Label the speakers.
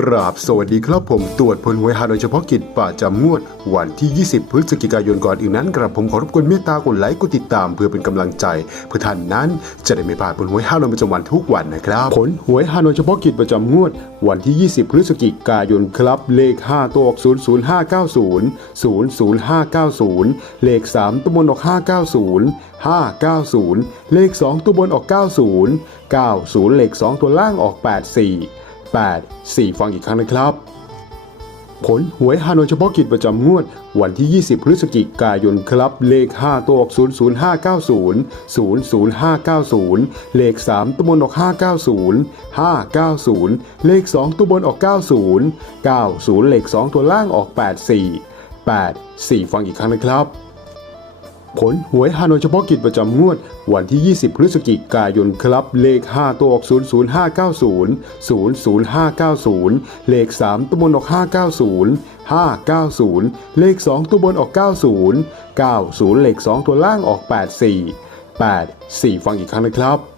Speaker 1: กราบสวัสดีครับผมตรวจผลหวยฮานอยเฉพาะกิจประจำงวด วันที่ 20 พฤศจิกายนก่อนอื่นนั้นกระผมขอรบกวนเมตตากดไลค์กดติดตามเพื่อเป็นกำลังใจ เพื่อท่านนั้นจะได้ไม่พลาดผลหวยฮานอยประจำวันทุกวันนะครับผลหวยฮานอยเฉพาะกิจประจำงวด วันที่ 20 พฤศจิกายนครับเลข 5 ตัวออก00590 00590 เลข 3 ตัวบนออก 590 590 เลข 2 ตัวบนออก 90 90 เลข 2 ตัวล่างออก 84 8 4 ฟังอีกครั้งนะครับ ผลหวยฮานอยเฉพาะกิจประจำงวด วันที่ 20 พฤศจิกายนครับ เลข 5 ตัวออก 00590 00590 เลข 3 ตัวบนออก 590 590 เลข 2 ตัวบนออก 90 90 เลข 2 ตัวล่างออก 84 8 4 ฟังอีกครั้งนะครับ ผลหวยฮานอยเฉพาะกิจประจำงวด วันที่ 20 พฤศจิกายนครับ เลข 5 ตัวออก 00590 00590 เลข 3 ตัวบนออก 590 590 เลข 2 ตัวบนออก 90 90 เลข 2 ตัวล่างออก 84 8 4 ฟังอีกครั้งนะครับ